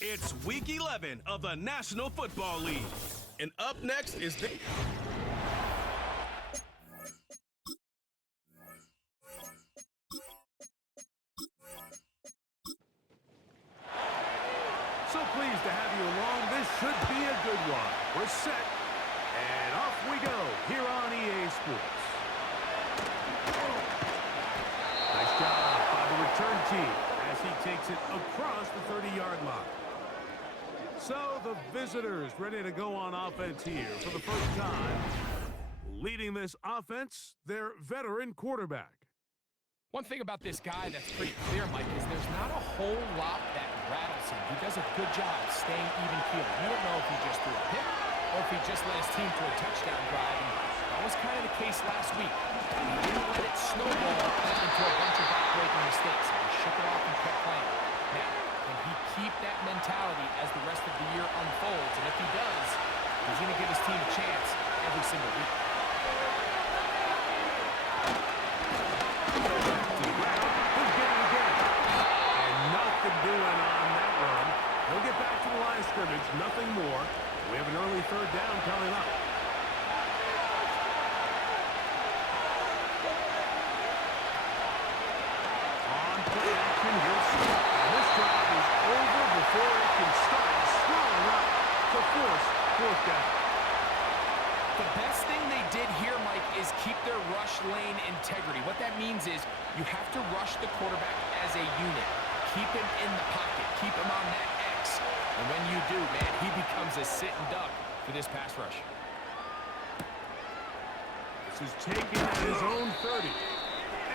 It's Week 11 of the National Football League. And up next is the... So pleased to have you along. This should be a good one. We're set, and off we go here on EA Sports. Nice job by the return team as he takes it across the 30-yard line. So the visitors ready to go on offense here for the first time. Leading this offense, their veteran quarterback. One thing about this guy that's pretty clear, Mike, is there's not a whole lot that rattles him. He does a good job staying even-keeled. You don't know if he just threw a pick or if he just led his team to a touchdown drive. And that was kind of the case last week. He didn't let it snowball into a bunch of back-breaking mistakes. He shook it off and kept playing. Now, can he keep that mentality as the rest of the year unfolds? And if he does, he's going to give his team a chance every single week. Doing on that run. He'll get back to the line of scrimmage, nothing more. We have an early third down coming up. On play action, he'll see. This drive is over before it can start slowing up to force fourth down. The best thing they did here, Mike, is keep their rush lane integrity. What that means is you have to rush the quarterback as a unit. Keep him in the pocket. Keep him on that X. And when you do, man, he becomes a sit-and duck for this pass rush. This is taken at his own 30.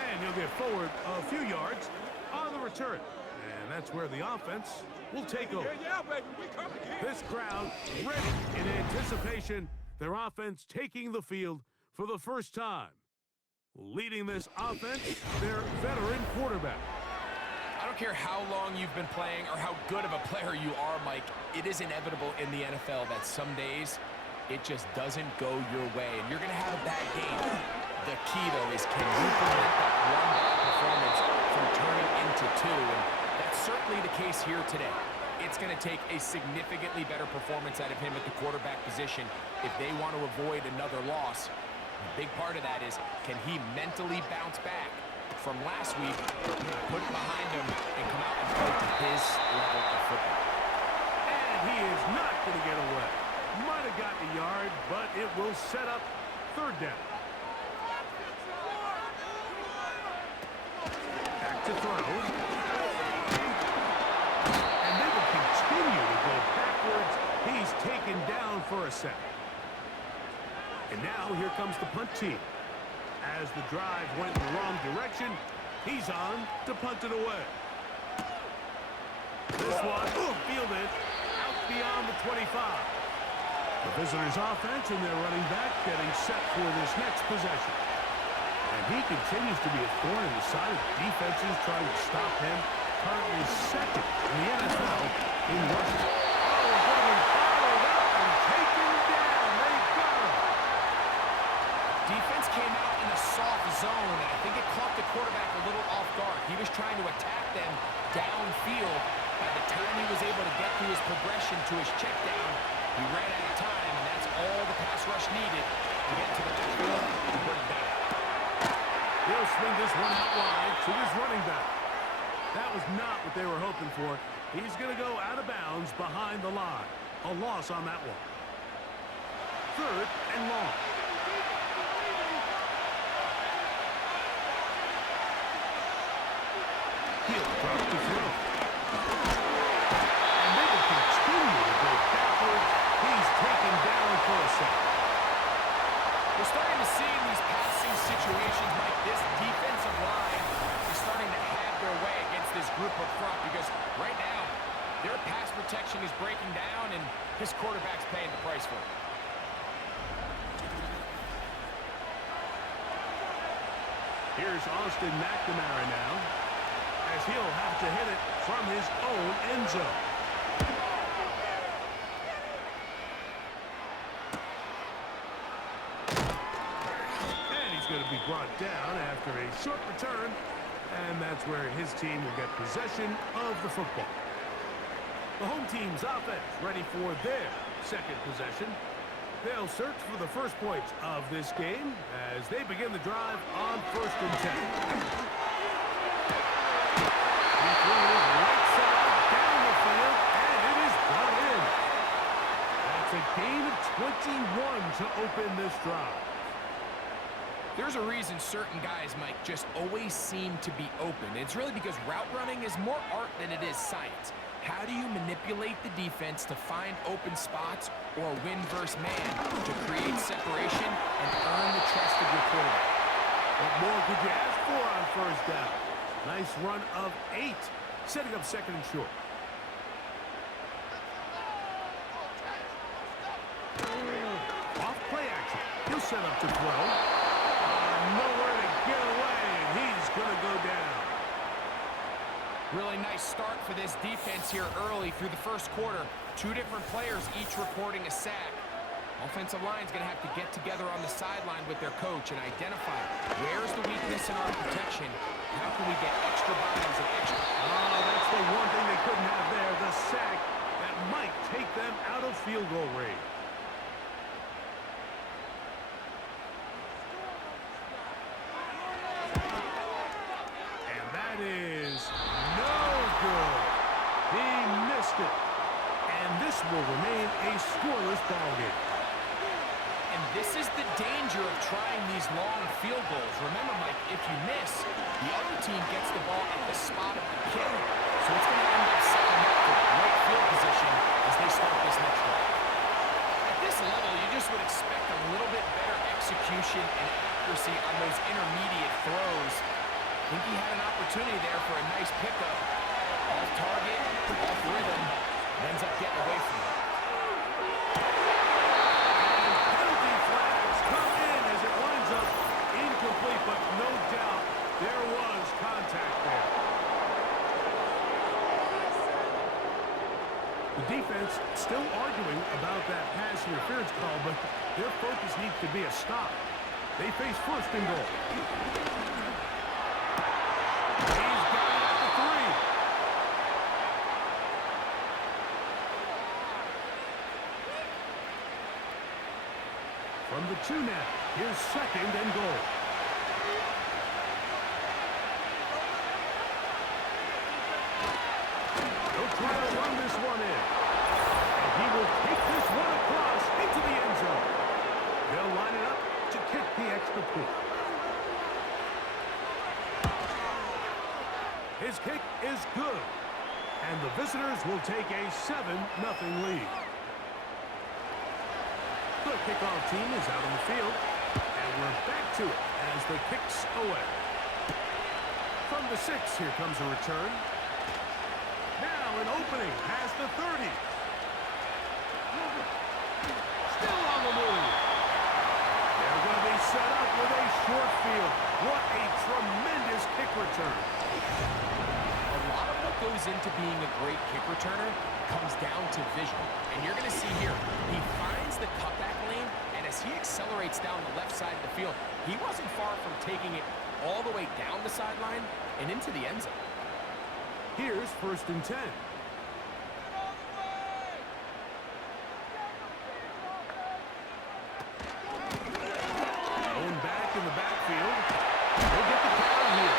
And he'll get forward a few yards on the return. And that's where the offense will take over. Yeah, baby, we coming. This crowd ready in anticipation. Their offense taking the field for the first time. Leading this offense, their veteran quarterback. I don't care how long you've been playing or how good of a player you are, Mike. It is inevitable in the NFL that some days it just doesn't go your way, and you're going to have a bad game. The key, though, is can you prevent that one bad performance from turning into two? And that's certainly the case here today. It's going to take a significantly better performance out of him at the quarterback position if they want to avoid another loss. A big part of that is, can he mentally bounce back from last week, put it behind him, and come out and play to his level of football? And he is not going to get away. Might have gotten a yard, but it will set up third down. Back to throw. And they will continue to go backwards. He's taken down for a sack. And now here comes the punt team. As the drive went in the wrong direction, he's on to punt it away. This one fielded out beyond the 25. The visitors' offense and their running back getting set for this next possession. And he continues to be a thorn in the side of the defenses trying to stop him. Currently second in the NFL in rushing. Oh, getting followed up and taken down. They got him. Defense came out in a soft zone, and I think it caught the quarterback a little off guard. He was trying to attack them downfield. By the time he was able to get through his progression to his check down, he ran out of time, and that's all the pass rush needed to get to the backfield and bring him down. He'll swing this one out wide to his running back. That was not what they were hoping for. He's going to go out of bounds behind the line. A loss on that one. Third and long. He'll drop the throw. And they will continue to go backwards. He's taken down for a sack. We're starting to see in these passing situations, Mike, this defensive line is starting to have their way against this group up front because right now, their pass protection is breaking down and his quarterback's paying the price for it. Here's Austin McNamara now, as he'll have to hit it from his own end zone. And he's going to be brought down after a short return, and that's where his team will get possession of the football. The home team's offense ready for their second possession. They'll search for the first points of this game as they begin the drive on 1st and 10. He throws right side down the field, and it is brought in. That's a gain of 21 to open this drive. There's a reason certain guys, Mike, just always seem to be open. It's really because route running is more art than it is science. How do you manipulate the defense to find open spots or win versus man to create separation and earn the trust of your quarterback? What more could you ask for on 1st down? Nice run of 8, setting up 2nd and short. Off play action. He'll set up to throw. Nowhere to get away, and he's going to go down. Really nice start for this defense here early through the 1st quarter. 2 different players each recording a sack. Offensive line's going to have to get together on the sideline with their coach and identify where's the weakness in our protection. How can we get extra bodies and extra? Oh, that's the one thing they couldn't have there, the sack that might take them out of field goal range. And that is no good. He missed it. And this will remain a scoreless ballgame. And this is the danger of trying these long field goals. Remember, Mike, if you miss, the other team gets the ball at the spot of the kick. So it's going to end up setting up for great field position as they start this next drive. At this level, you just would expect a little bit better execution and accuracy on those intermediate throws. I think he had an opportunity there for a nice pickup. Off target, off rhythm, ends up getting away from it. Incomplete, but no doubt there was contact there. The defense still arguing about that pass interference call, but their focus needs to be a stop. They face 1st and goal. He's got it at the 3. From the 2 now, here's 2nd and goal. He'll try to run this one in. And he will take this one across into the end zone. They'll line it up to kick the extra point. His kick is good. And the visitors will take a 7-0 lead. The kickoff team is out on the field. And we're back to it as the kick's away. From the 6, here comes a return. Now an opening past the 30. Still on the move. They're going to be set up with a short field. What a tremendous kick return. A lot of what goes into being a great kick returner comes down to vision. And you're going to see here, he finds the cutback lane, and as he accelerates down the left side of the field, he wasn't far from taking it all the way down the sideline and into the end zone. Here's 1st and 10. Going back in the backfield. They'll get the carry here.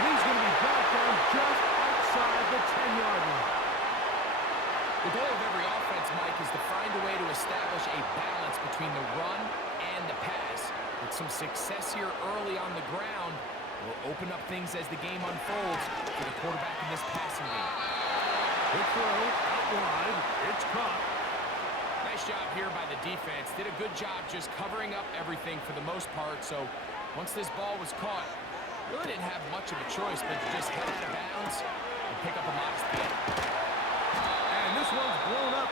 He's going to be brought down just outside the 10-yard line. The goal of every offense, Mike, is to find a way to establish a balance between the run and the pass. With some success here early on the ground, will open up things as the game unfolds for the quarterback in this passing game. Good throw, out wide. It's caught. Nice job here by the defense. Did a good job just covering up everything for the most part. So once this ball was caught, really didn't have much of a choice but to just head out of bounds and pick up a modest gain. And this one's blown up.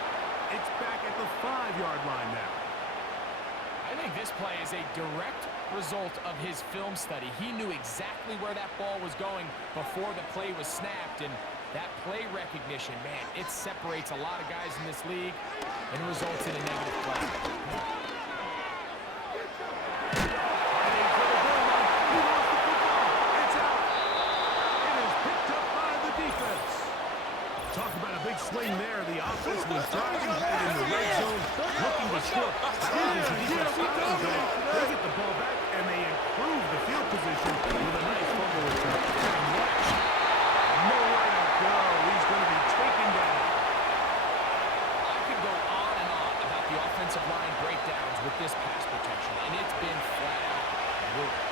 It's back at the 5-yard line now. I think this play is a direct result of his film study. He knew exactly where that ball was going before the play was snapped, and that play recognition, man, it separates a lot of guys in this league and results in a negative play. Heading for the goal line. He lost the football. It's out. It is picked up by the defense. Talk about a big swing there. The offense was driving, headed in the red zone, looking to score. They get the ball back, and they improve the field position with a nice fumble return. And watch. Nowhere to go. He's going to be taken down. I could go on and on about the offensive line breakdowns with this pass protection, and it's been flat out brutal.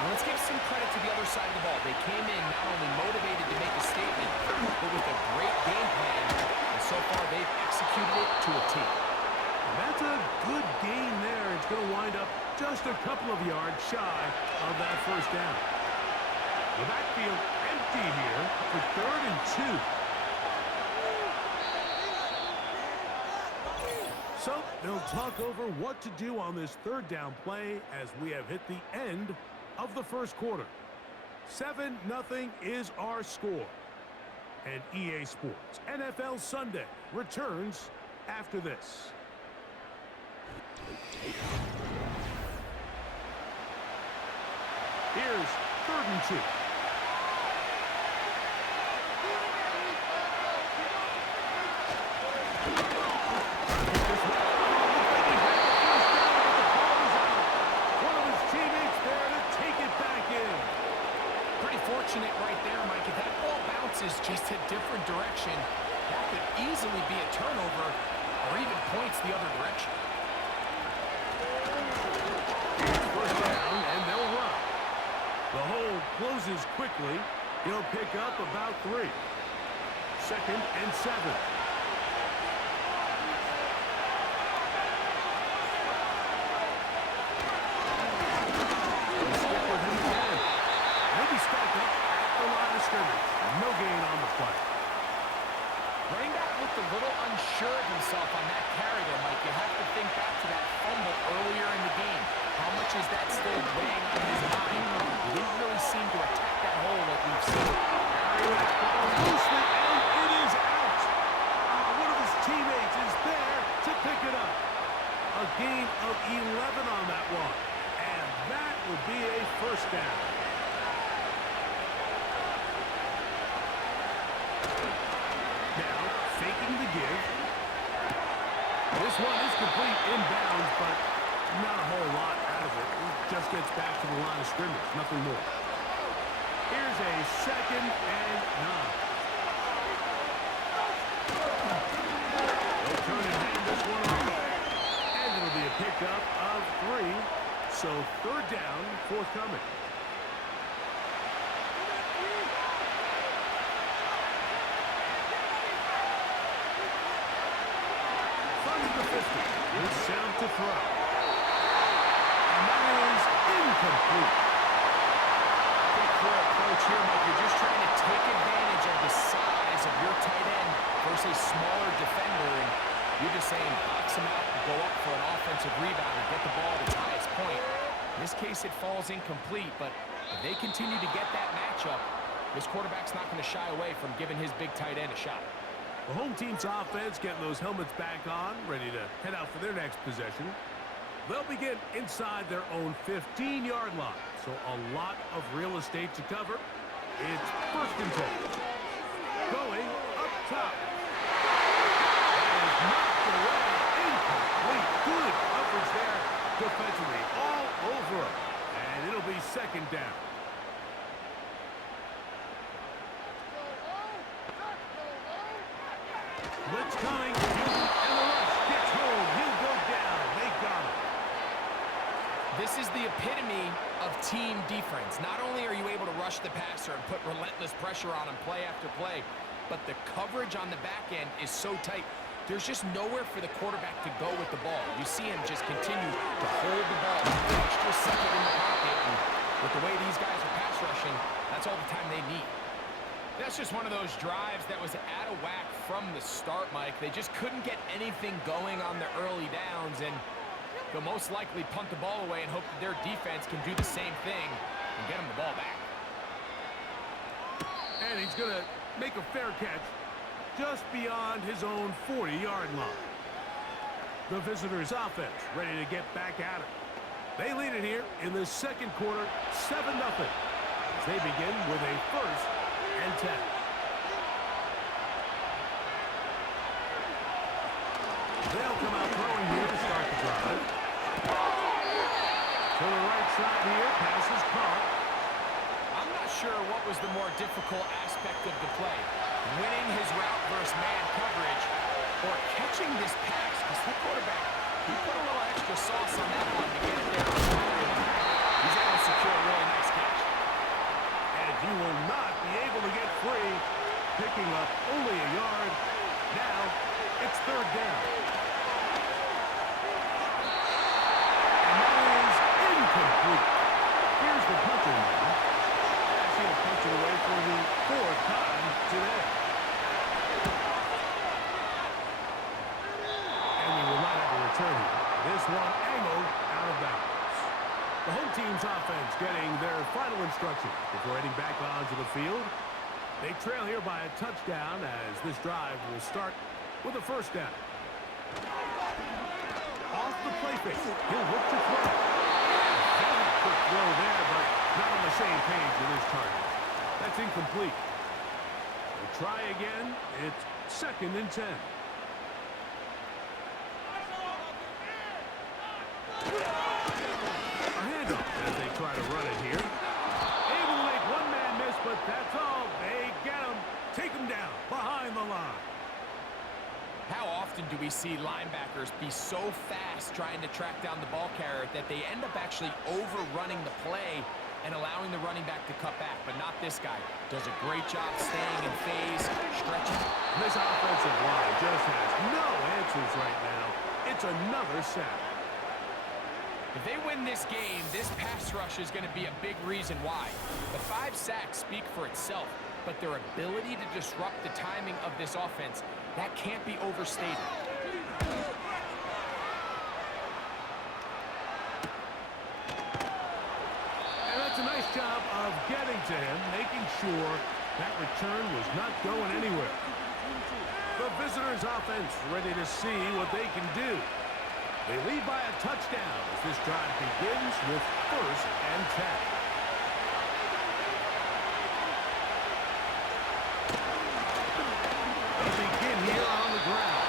Let's give some credit to the other side of the ball. They came in not only motivated to make a statement, but with a great game plan, and so far they've executed it to a T. And that's a good gain there. It's going to wind up just a couple of yards shy of that first down. The backfield empty here for 3rd and 2. So they'll talk over what to do on this 3rd down play as we have hit the end of the first quarter. 7-0 is our score. And EA Sports NFL Sunday returns after this. Here's 3rd and 2. Fortunate right there, Mike. If that ball bounces just a different direction, that could easily be a turnover or even points the other direction. First down, and they'll run. The hole closes quickly. He'll pick up about 3. 2nd and 7. No gain on the play. Running back looked a little unsure of himself on that carry there, Mike. You have to think back to that fumble earlier in the game. How much is that still weighing on his mind? He didn't really seem to attack that hole like we've seen. Loosely, and it is out. One of his teammates is there to pick it up. A gain of 11 on that one. And that will be a first down. Now, faking the give. This one is complete inbounds, but not a whole lot out of it. It just gets back to the line of scrimmage, nothing more. Here's a 2nd and 9. They'll turn and hand this one off. And it'll be a pickup of 3. So 3rd down, forthcoming. It's sound to throw. And that is incomplete. Pretty clear approach here, Mike. You're just trying to take advantage of the size of your tight end versus smaller defender. And you're just saying box him out and go up for an offensive rebound and get the ball at its highest point. In this case, it falls incomplete, but if they continue to get that matchup, this quarterback's not going to shy away from giving his big tight end a shot. The home team's offense getting those helmets back on, ready to head out for their next possession. They'll begin inside their own 15-yard line, so a lot of real estate to cover. It's 1st and 10. Going up top. That is knocked away. Incomplete. Good coverage there defensively. All over him. And it'll be 2nd down. Blitz coming, and the rush gets home. He'll go down. They got him. This is the epitome of team defense. Not only are you able to rush the passer and put relentless pressure on him play after play, but the coverage on the back end is so tight. There's just nowhere for the quarterback to go with the ball. You see him just continue to hold the ball, an extra second in the pocket, and with the way these guys are pass rushing, that's all the time they need. That's just one of those drives that was out of whack from the start, Mike. They just couldn't get anything going on the early downs, and they'll most likely punt the ball away and hope that their defense can do the same thing and get them the ball back. And he's going to make a fair catch just beyond his own 40-yard line. The visitors' offense ready to get back at it. They lead it here in the 2nd quarter, 7-0, as they begin with a 1st and 10. They'll come out throwing here to start the drive. To the right side here, pass is caught. I'm not sure what was the more difficult aspect of the play. Winning his route versus man coverage or catching this pass, because the quarterback, he put a little extra sauce on that one to get it there. He's able to secure a really nice catch. And he will not be able to get free, picking up only a yard. Now it's third down. And that is incomplete. Here's the punter now. As he'll punch it away for the fourth time today. And we will not have a return here. This one angled out of bounds. The home team's offense getting their final instructions before heading back onto the field. They trail here by a touchdown as this drive will start with a first down. Off the play fake. He'll look to throw. Very quick throw there, but not on the same page with his target. That's incomplete. We'll try again. It's 2nd and 10. A handoff as they try to run it here. Able to make one man miss, but that's all. They get him. Take him down behind the line. How often do we see linebackers be so fast trying to track down the ball carrier that they end up actually overrunning the play and allowing the running back to cut back? But not this guy. Does a great job staying in phase, stretching. This offensive line just has no answers right now. It's another sack. If they win this game, this pass rush is going to be a big reason why. The 5 sacks speak for itself, but their ability to disrupt the timing of this offense, that can't be overstated. And that's a nice job of getting to him, making sure that return was not going anywhere. The visitors' offense ready to see what they can do. They lead by a touchdown as this drive begins with 1st and 10. They begin here on the ground.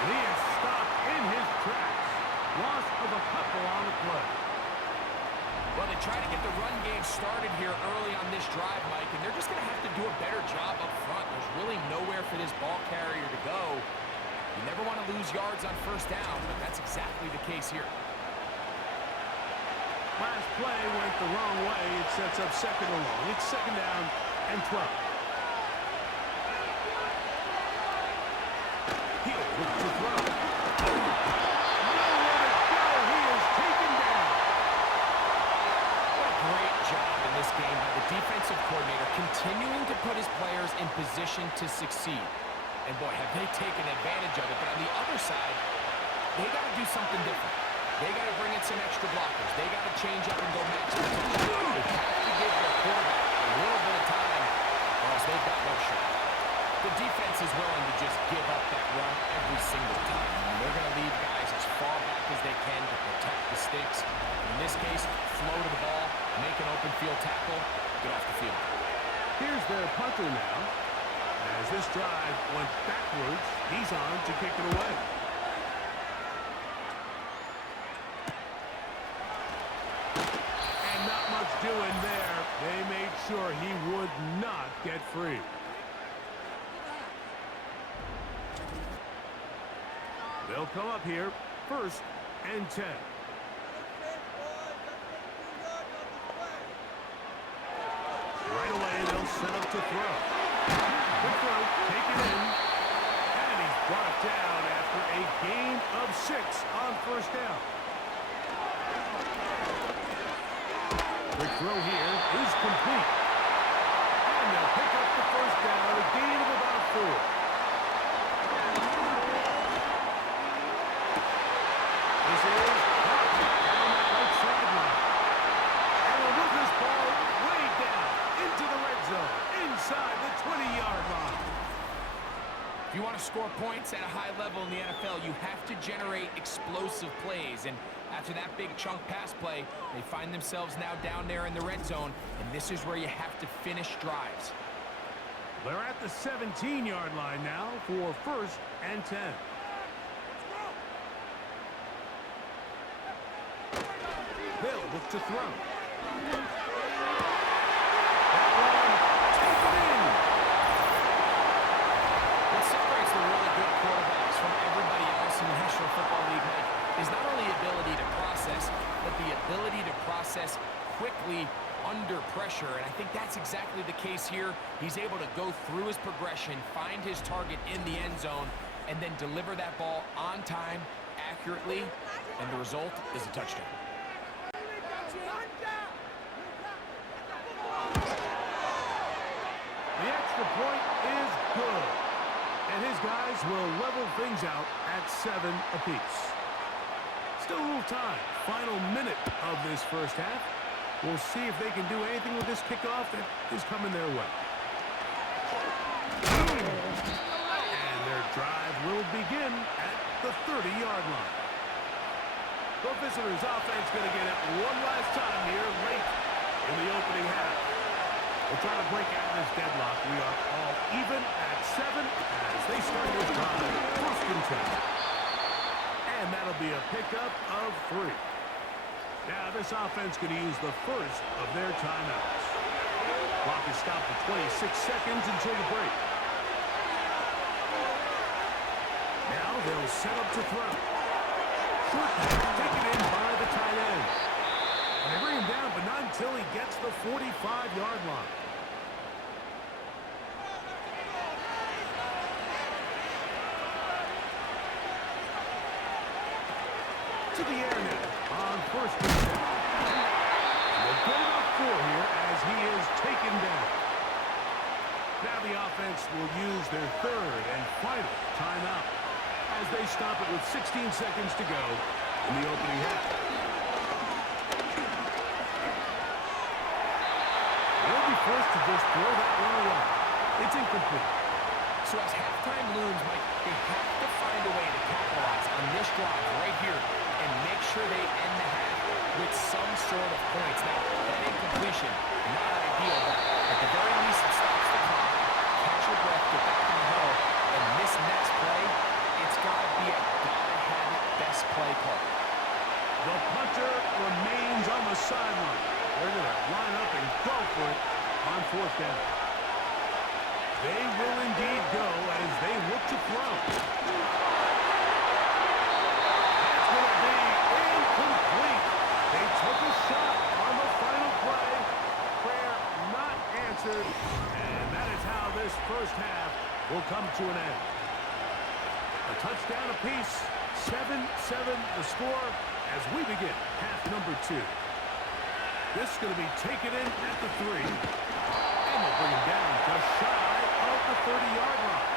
And he is stopped in his tracks. Loss of a couple on the play. Well, they try to get the run game started here early on this drive, Mike, and they're just going to have to do a better job up front. There's really nowhere for this ball carrier to go. You never want to lose yards on 1st down, but that's exactly the case here. Last play went the wrong way. It sets up 2nd and long. It's 2nd down and 12. He'll look to throw. Nowhere to go. He is taken down. What a great job in this game by the defensive coordinator, continuing to put his players in position to succeed. And boy, have they taken advantage of it. But on the other side, they got to do something different. They got to bring in some extra blockers. They got to change up and go match the position. They have to give their quarterback a little bit of time, or else they've got no shot. The defense is willing to just give up that run every single time. And they're going to leave guys as far back as they can to protect the sticks. In this case, flow to the ball, make an open field tackle, get off the field. Here's their punter now. As this drive went backwards, he's on to kick it away. And not much doing there. They made sure he would not get free. They'll come up here, 1st and 10. Right away, they'll set up to throw. Good throw, taken in, and he's brought down after a gain of 6 on 1st down. Quick throw here is complete. And they'll pick up the 1st down, a gain of about 4. This is down that right sideline. And we'll move this ball way down into the red zone, inside the 20-yard line. If you want to score points at a high level in the NFL, you have to generate explosive plays. And after that big chunk pass play, they find themselves now down there in the red zone, and this is where you have to finish drives. They're at the 17-yard line now for 1st and 10. They'll look to throw. That one, taken in. What separates the really good quarterbacks from everybody else in the National Football League, Mike, is not only ability to process, but the ability to process quickly under pressure, and I think that's exactly the case here. He's able to go through his progression, find his target in the end zone, and then deliver that ball on time, accurately, and the result is a touchdown. The extra point is good, and his guys will level things out at 7 apiece. Still a little time. Final minute of this first half. We'll see if they can do anything with this kickoff that is coming their way. And their drive will begin at the 30-yard line. The visitors' offense going to get it one last time here late in the opening half. We'll try to break out of this deadlock. We are all even at 7 as they start this drive. First and 10. And that'll be a pickup of 3. Now this offense going to use the first of their timeouts. Clock is stopped at 26 seconds until the break. Now they'll set up to throw. Short pass taken in by the tight end. And they bring him down, but not until he gets the 45-yard line. To the air now on first and 10. They'll get it up 4 here as he is taken down. Now the offense will use their third and final timeout as they stop it with 16 seconds to go in the opening half. They'll be forced to just throw that one away. It's incomplete. So as halftime looms, Mike, they have to find a way to capitalize on this drive right here and make sure they end the half with some sort of points. Now, that incompletion, not ideal, but at the very least it stops the clock. Catch your breath, get back in the huddle, and this next play, it's got to be a gotta-have-it best play call. The punter remains on the sideline. They're going to line up and go for it on 4th down. They will indeed go as they look to throw. That's going to be incomplete. They took a shot on the final play. Prayer not answered. And that is how this first half will come to an end. A touchdown apiece. 7-7 the score as we begin half number 2. This is going to be taken in at the 3. And they'll bring him down just shy of the 30-yard line.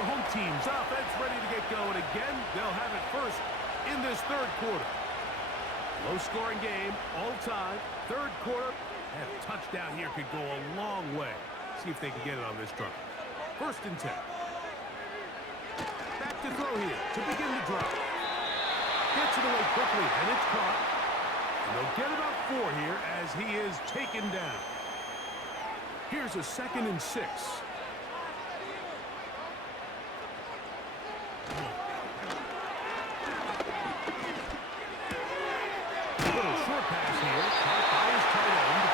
The home team's offense ready to get going again. They'll have it first in this third quarter. Low-scoring game, all time. Third quarter, and a touchdown here could go a long way. See if they can get it on this drive. First and 10. Back to throw here to begin the drive. Gets it away quickly, and it's caught. And they'll get about 4 here as he is taken down. Here's a 2nd and 6. Little short pass here, caught by his tight end.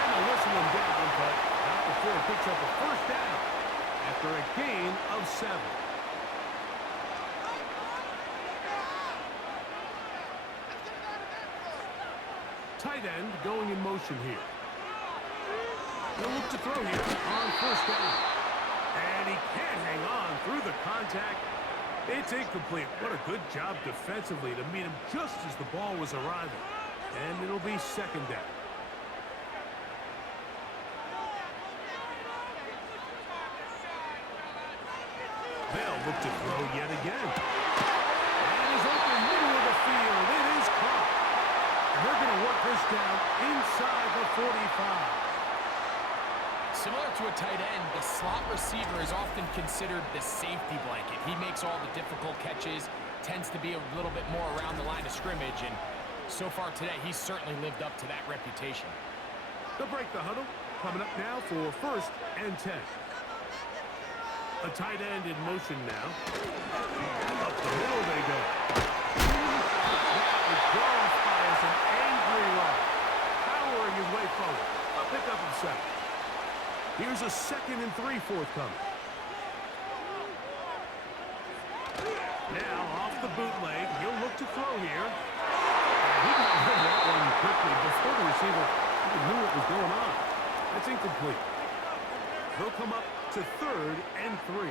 And they'll whistle him down, but not before he picks up a first down after a gain of 7. Tight end going in motion here. He'll look to throw here on first down. And he can't hang on through the contact. It's incomplete. What a good job defensively to meet him just as the ball was arriving. And it'll be 2nd down. They'll look to throw yet again. And he's open middle of the field. It is caught. And they're going to work this down inside the 45. Similar to a tight end, the slot receiver is often considered the safety blanket. He makes all the difficult catches, tends to be a little bit more around the line of scrimmage, and so far today, he's certainly lived up to that reputation. They'll break the huddle. Coming up now for 1st and 10. A tight end in motion now. Up the middle they go. That was blown by a forward. A pickup of 7. Here's a 2nd and 3 forthcoming. Now off the bootleg, he'll look to throw here. And he got rid of that one quickly before the receiver even knew what was going on. That's incomplete. They'll come up to 3rd and 3.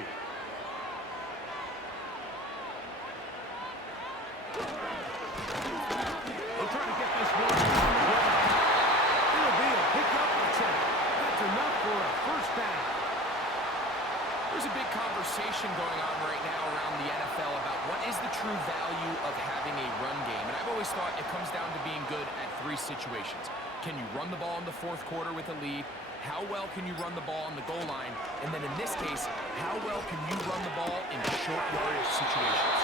They'll try to get this one. It'll be a pickup of 10. That's enough for a first down. There's a big conversation going on right now around the NFL about what is the true value of having a run game. And I've always thought it comes down to being good at 3 situations. Can you run the ball in the 4th quarter with a lead? How well can you run the ball on the goal line? And then in this case, how well can you run the ball in short yardage situations?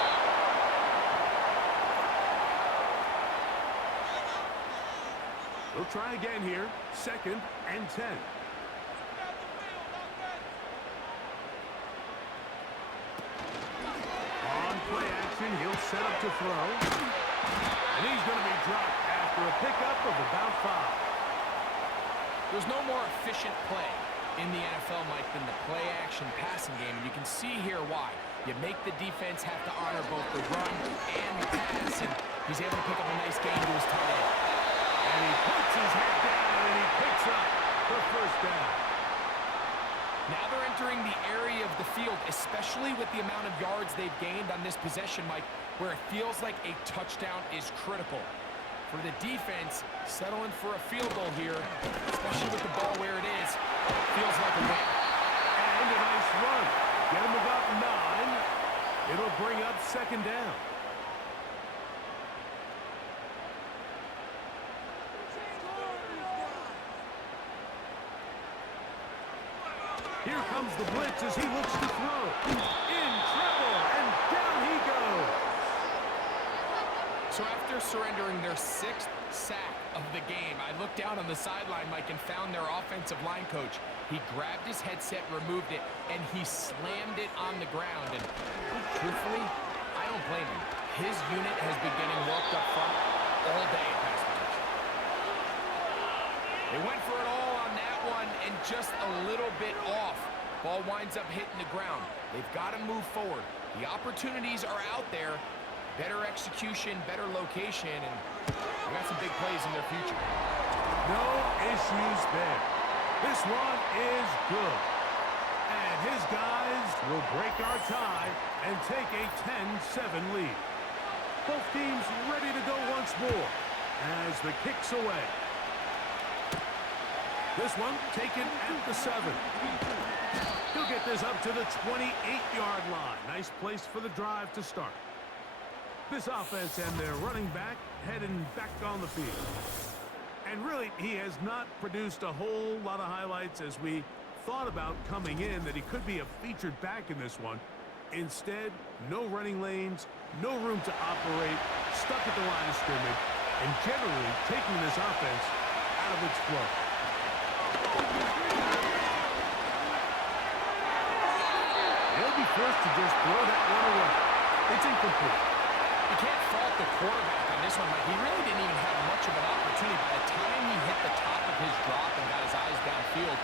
We'll try again here. 2nd and 10. On play action, he'll set up to throw. And he's going to be dropped after a pickup of about 5. There's no more efficient play in the NFL, Mike, than the play-action passing game. And you can see here why. You make the defense have to honor both the run and the pass, and he's able to pick up a nice gain to his tight end. And he puts his head down, and he picks up the first down. Now they're entering the area of the field, especially with the amount of yards they've gained on this possession, Mike, where it feels like a touchdown is critical. For the defense, settling for a field goal here, especially with the ball where it is, feels like a win. And a nice run. Get him about 9. It'll bring up 2nd down. Here comes the blitz as he looks to throw. In trouble, and down he goes. So after surrendering their 6th sack of the game, I looked down on the sideline, Mike, and found their offensive line coach. He grabbed his headset, removed it, and he slammed it on the ground. And truthfully, I don't blame him. His unit has been getting worked up front all day in pass protection. They went for it all on that one, and just a little bit off. Ball winds up hitting the ground. They've got to move forward. The opportunities are out there. Better execution, better location, and they got some big plays in their future. No issues there. This one is good. And his guys will break our tie and take a 10-7 lead. Both teams ready to go once more as the kick's away. This one taken at the 7. He'll get this up to the 28-yard line. Nice place for the drive to start. This offense and their running back heading back on the field. And really, he has not produced a whole lot of highlights as we thought about coming in that he could be a featured back in this one. Instead, no running lanes, no room to operate, stuck at the line of scrimmage, and generally taking this offense out of its flow. He'll be forced to just throw that one away. It's incomplete. You can't fault the quarterback on this one, Mike. He really didn't even have much of an opportunity. By the time he hit the top of his drop and got his eyes downfield,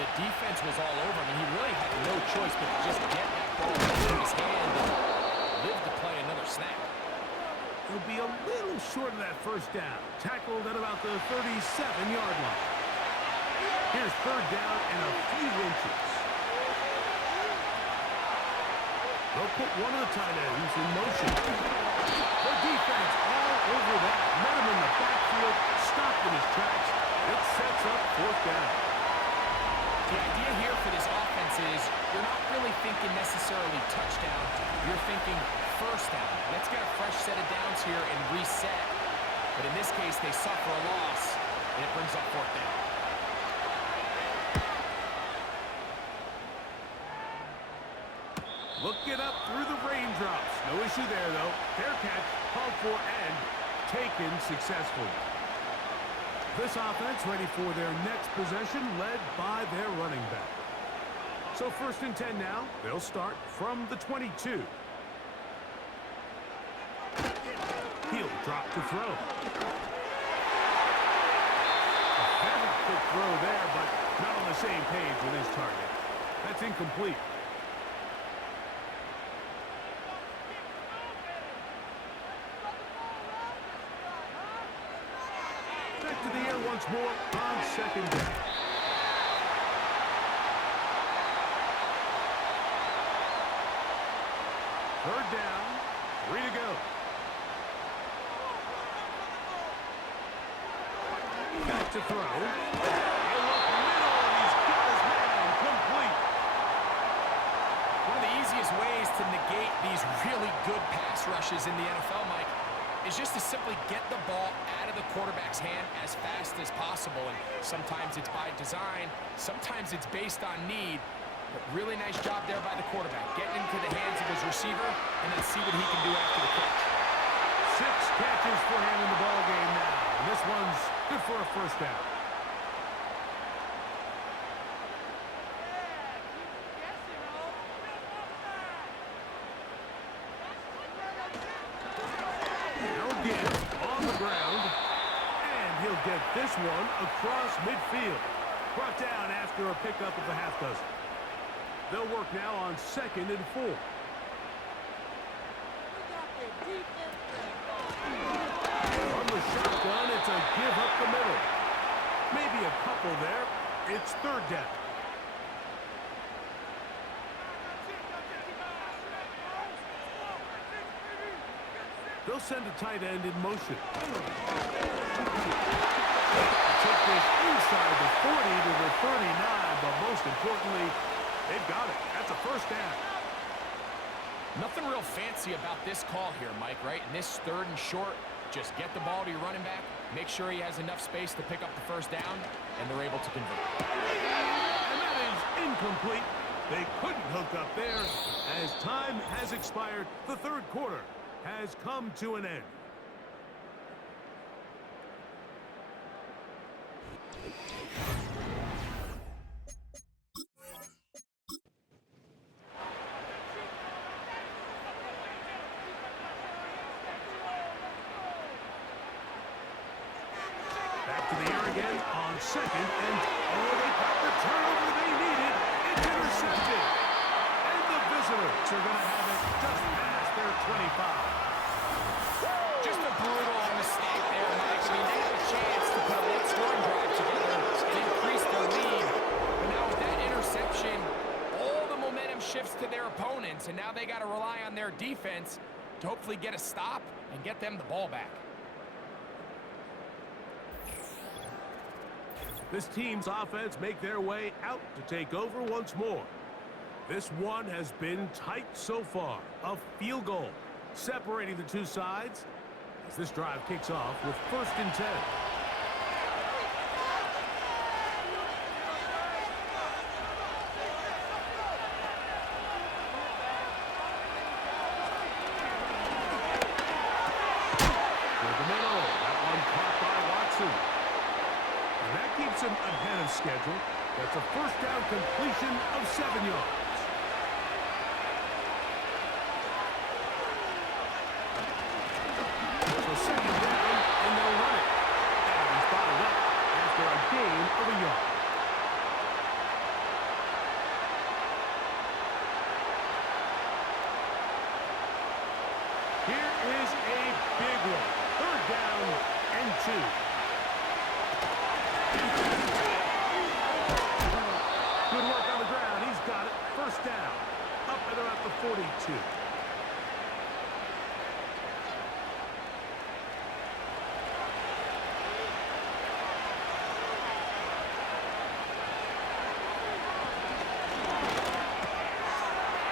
the defense was all over him, and he really had no choice but to just get that ball in his hand and live to play another snap. He'll be a little short of that first down. Tackled at about the 37-yard line. Here's 3rd down and a few inches. They'll put one of the tight ends in motion. The defense all over that. Met him in the backfield, stopped in his tracks. It sets up 4th down. The idea here for this offense is you're not really thinking necessarily touchdown. You're thinking first down. Let's get a fresh set of downs here and reset. But in this case, they suffer a loss, and it brings up 4th down. Looking up through the raindrops. No issue there, though. Fair catch, called for, and taken successfully. This offense ready for their next possession, led by their running back. So 1st and 10 now. They'll start from the 22. He'll drop to throw. A very Quick throw there, but not on the same page with his target. That's incomplete. Back to the air once more on second down. Third down, 3 to go. Back to throw. He'll look middle, and he's got his man complete. One of the easiest ways to negate these really good pass rushes in the NFL, Mike, is just to simply get the ball out of the quarterback's hand as fast as possible. And sometimes it's by design, sometimes it's based on need. But really nice job there by the quarterback, getting into the hands of his receiver, and then see what he can do after the catch. 6 catches for him in the ball game now. And this one's good for a first down. Now again, on the ground. And he'll get this one across midfield. Brought down after a pickup of the half dozen. They'll work now on 2nd and 4. From the shotgun, it's a give up the middle. Maybe a couple there. It's 3rd down. They'll send a tight end in motion. Take this inside the 40 to the 39, but most importantly, they've got it. That's a first down. Nothing real fancy about this call here, Mike, right? In this 3rd and short, just get the ball to your running back, make sure he has enough space to pick up the first down, and they're able to convert. And that is incomplete. They couldn't hook up there. As time has expired, the 3rd quarter has come to an end. Back to the air again on 2nd, and they got the turnover they needed. It's intercepted. And the visitors are going to have it just past their 25. Just a brutal mistake there, Mike. I mean, they had a chance to put a late scoring drive together and increase their lead. But now with that interception, all the momentum shifts to their opponents, and now they got to rely on their defense to hopefully get a stop and get them the ball back. This team's offense make their way out to take over once more. This one has been tight so far. A field goal separating the two sides as this drive kicks off with 1st and 10. Through the middle. That one caught by Watson. And that keeps him ahead of schedule. That's a first down completion of 7 yards. So 2nd down, and they'll run it. And he's bottled up after a gain of a yard. Here is a big one. 3rd down and 2. Good work on the ground. He's got it. First down. Up at about the 42.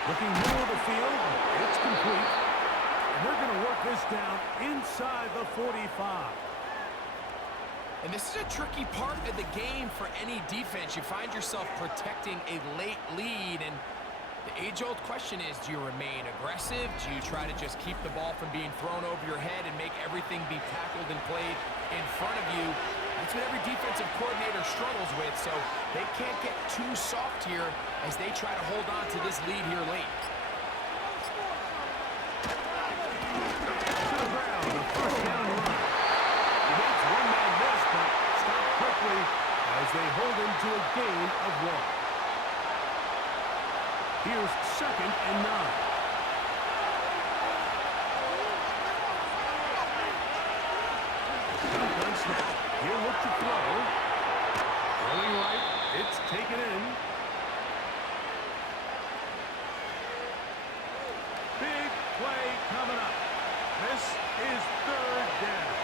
Looking middle of the field. It's complete. And they're going to work this down inside the 45. And this is a tricky part of the game for any defense. You find yourself protecting a late lead, and the age-old question is, do you remain aggressive? Do you try to just keep the ball from being thrown over your head and make everything be tackled and played in front of you? That's what every defensive coordinator struggles with, so they can't get too soft here as they try to hold on to this lead here late. To the ground, the first down run. He makes one man miss, but stopped quickly as them to a gain of 1. Here's 2nd and 9. Shotgun snap. He'll look to throw. Rolling right. It's taken in. Big play coming up. This is 3rd down.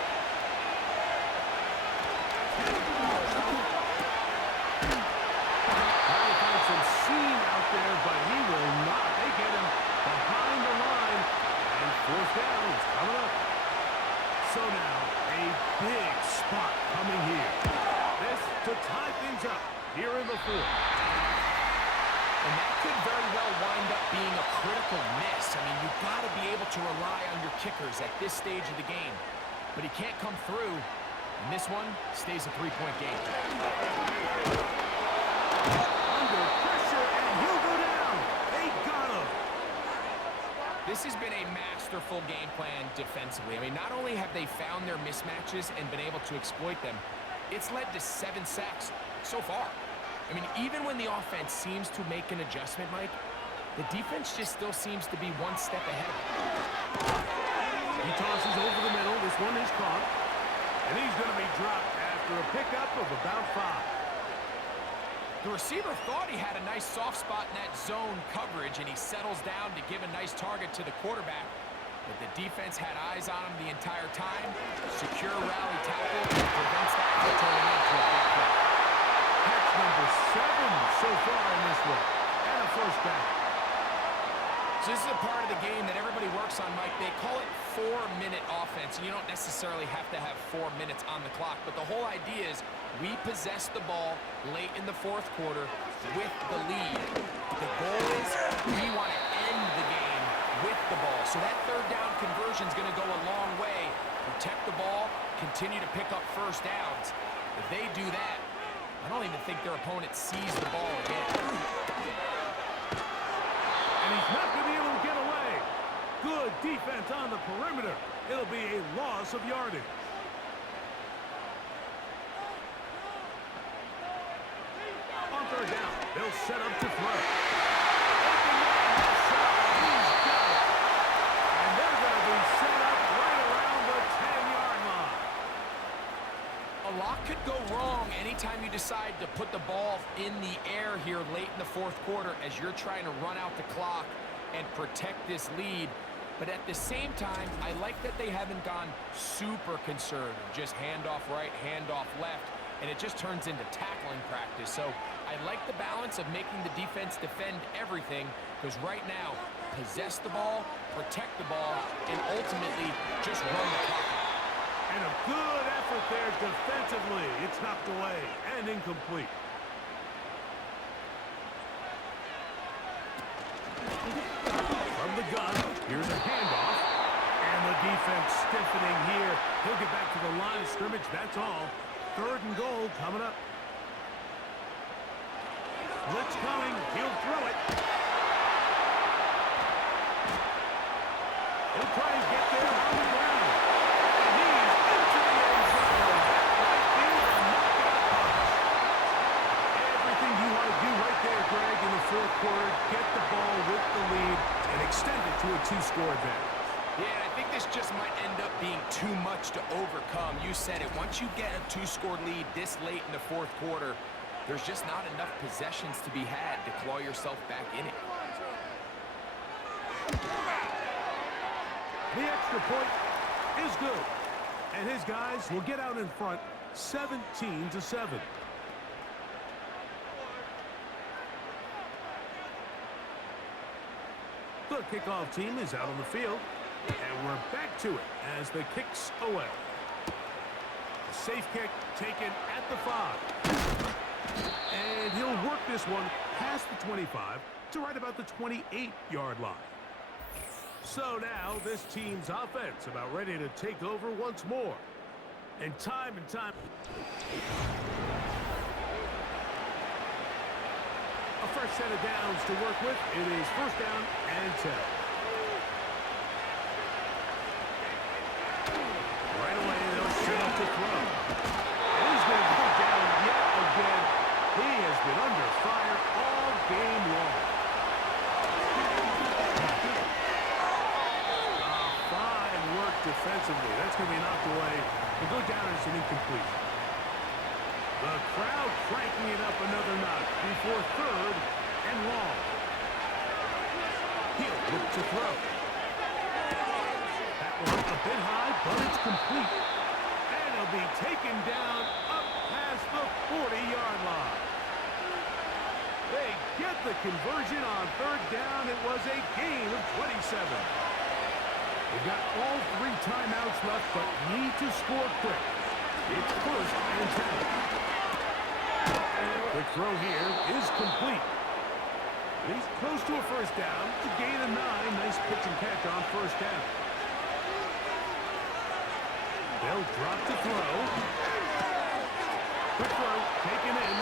Trying to find some seam out there, but he will not. They get him behind the line. And 4th down is coming up. So now, a big spot coming here. This to tie things up here in the 4th. And that could very well wind up being a critical miss. I mean, you've got to be able to rely on your kickers at this stage of the game. But he can't come through. And this one stays a 3-point game. Under pressure, and he'll go down. They got him. This has been a masterful game plan defensively. I mean, not only have they found their mismatches and been able to exploit them, it's led to 7 sacks so far. I mean, even when the offense seems to make an adjustment, Mike, the defense just still seems to be one step ahead. He tosses over the middle. This one is caught. And he's going to be dropped after a pickup of about 5. The receiver thought he had a nice soft spot in that zone coverage, and he settles down to give a nice target to the quarterback. But the defense had eyes on him the entire time. Secure rally tackle prevents that from turning into a big play. Catch number 7 so far in this one. And a 1st down. So this is a part of the game that everybody works on, Mike. They call it 4-minute offense, and you don't necessarily have to have 4 minutes on the clock. But the whole idea is we possess the ball late in the 4th quarter with the lead. The goal is we want to end the game with the ball. So that 3rd down conversion is going to go a long way. Protect the ball, continue to pick up 1st downs. If they do that, I don't even think their opponent sees the ball again. And he's not going to be able to get away. Good defense on the perimeter. It'll be a loss of yardage. On 3rd down, they'll set up to throw. Open man, shot. He's got it. And they're going to be set up right around the 10-yard line. A lot could go wrong anytime you decide to put the ball in the air here late in the 4th quarter as you're trying to run out the clock and protect this lead. But at the same time, I like that they haven't gone super conservative. Just handoff right, handoff left, and it just turns into tackling practice. So I like the balance of making the defense defend everything, because right now, possess the ball, protect the ball, and ultimately just run the clock. And a good effort there defensively. It's knocked away and incomplete. From the gun, here's a handoff. And the defense stiffening here. He'll get back to the line of scrimmage, that's all. 3rd and goal coming up. Blitz coming, he'll throw it. He'll try and get there on the ground. And he's into the end zone. That might be a knockout punch. Everything you want to do right there, Greg, in the 4th quarter. Get the ball with the lead and extend it to a 2-score advantage. Yeah, I think this just might end up being too much to overcome. You said it. Once you get a 2-score lead this late in the 4th quarter, there's just not enough possessions to be had to claw yourself back in it. The extra point is good. And his guys will get out in front 17-7. The kickoff team is out on the field. And we're back to it as the kick's away. A safe kick taken at the 5. And he'll work this one past the 25 to right about the 28-yard line. So now this team's offense about ready to take over once more. And time. A fresh set of downs to work with. It is 1st down and 10. Right away, they'll set up to throw. And he's going to go down yet again. been under fire all game long. Fine work defensively. That's going to be knocked away. We'll go down as an incompletion. The crowd cranking it up another notch before third and long. He'll look to throw. That one a bit high, but it's complete. And he'll be taken down up past the 40-yard line. They get the conversion on third down. It was a gain of 27. They've got all 3 timeouts left, but need to score quick. It's first and 10. Quick throw here is complete. He's close to a first down. To gain of 9. Nice pitch and catch on first down. They'll drop to throw. Quick throw, taken in.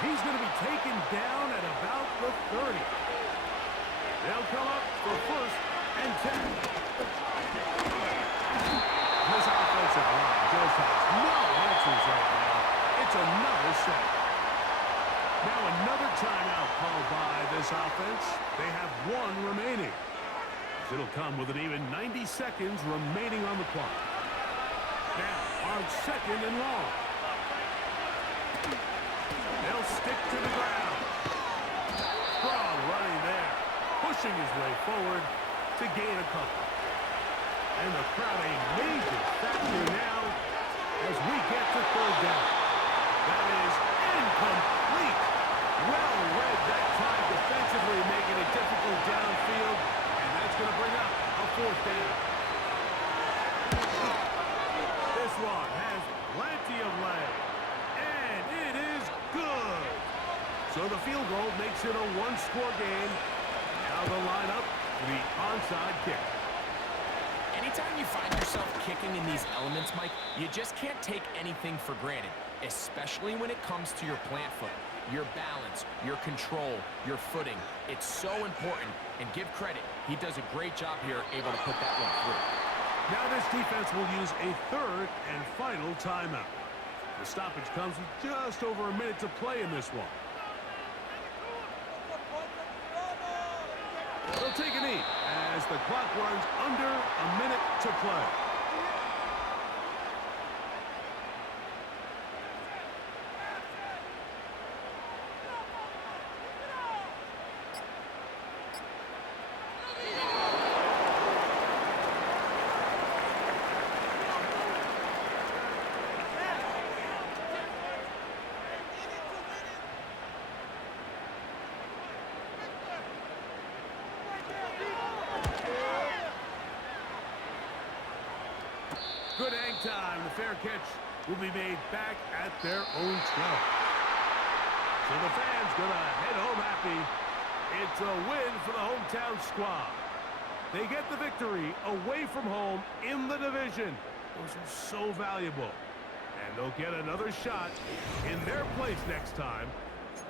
He's going to be taken down at about the 30. They'll come up for first and 10. This offensive line just has no answers right now. It's another set. Now another timeout called by this offense. They have 1 remaining. It'll come with an even 90 seconds remaining on the clock. Now on second and long. They'll stick to the ground. Strong running there. Pushing his way forward to gain a couple. And the crowd a major factor now as we get to third down. That is incomplete. Well read that time defensively, making it difficult downfield. And that's going to bring up a fourth down. This one has plenty of leg. And it is good. So the field goal makes it a 1-score game. Now the lineup, the onside kick. Anytime you find yourself kicking in these elements, Mike, you just can't take anything for granted, especially when it comes to your plant foot, your balance, your control, your footing. It's so important, and give credit. He does a great job here, able to put that one through. Now this defense will use a third and final timeout. The stoppage comes with just over a minute to play in this one. They'll take a knee as the clock runs under a minute to play. Good hang time. The fair catch will be made back at their own 12. So the fans gonna head home happy. It's a win for the hometown squad. They get the victory away from home in the division. Those are so valuable. And they'll get another shot in their place next time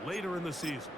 later in the season.